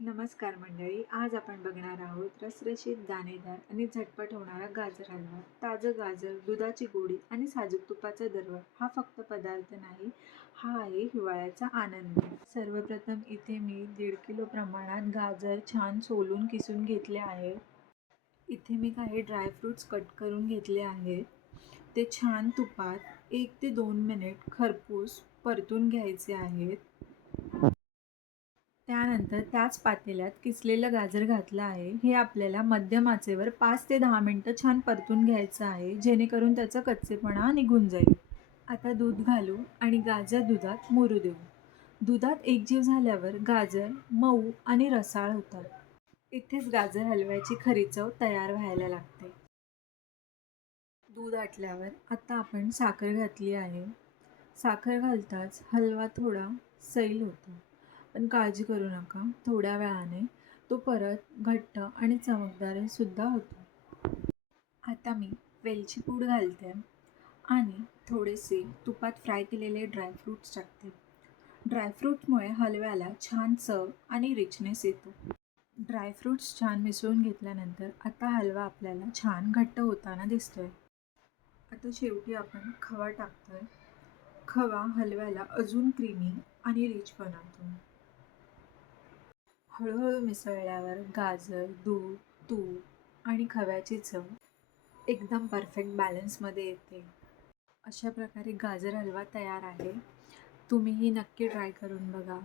नमस्कार मंडळी. आज आपण बघणार आहोत रसरशीत, दाणेदार आणि झटपट होणारा गाजर हलवा. ताजं गाजर, दुधाची गोडी आणि साजूक तुपाचा दरवळ हा फक्त पदार्थ नाही, हा आहे हिवाळ्याचा आनंद. सर्वप्रथम इथे मी 1.5 किलो प्रमाणात गाजर छान सोलून किसून घेतले आहे. इथे मी काही ड्रायफ्रूट्स कट करून घेतले आहेत. ते छान तुपात 1 ते 2 मिनिट खरपूस परतून घ्यायचे आहेत. त्यानंतर त्याच पातेल्यात किसलेलं गाजर घातलं आहे. हे आपल्याला मध्यम आचेवर 5 ते 10 मिनिटं छान परतून घ्यायचं आहे, जेणेकरून त्याचा कच्चेपणा निघून जाईल. आता दूध घालू आणि गाजर दुधात मुरू देऊ. दुधात एकजीव झाल्यावर गाजर मऊ आणि रसाळ होतात. इथेच गाजर हलव्याची खरी चव तयार व्हायला लागते. दूध आटल्यावर आता आपण साखर घातली आहे. साखर घालताच हलवा थोडा सैल होतो. पण काळजी करू नका, थोड्या वेळाने तो परत घट्ट आणि चमकदार सुद्धा होतो. आता मी वेलची पूड घालते आणि थोडेसे तुपात फ्राय केलेले ड्रायफ्रूट्स टाकते. ड्रायफ्रूटमुळे हलव्याला छान चव आणि रिचनेस येतो. ड्रायफ्रूट्स छान मिसळून घेतल्यानंतर आता हलवा आपल्याला छान घट्ट होताना दिसतोय. आता शेवटी आपण खवा टाकतोय. खवा हलव्याला अजून क्रीमी आणि रिच बनवतो. हळूहळू मिसळल्यावर गाजर, दूध, तूप आणि खव्याची चव एकदम परफेक्ट बॅलन्समध्ये येते. अशा प्रकारे गाजर हलवा तयार आहे. तुम्हीही नक्की ट्राय करून बघा.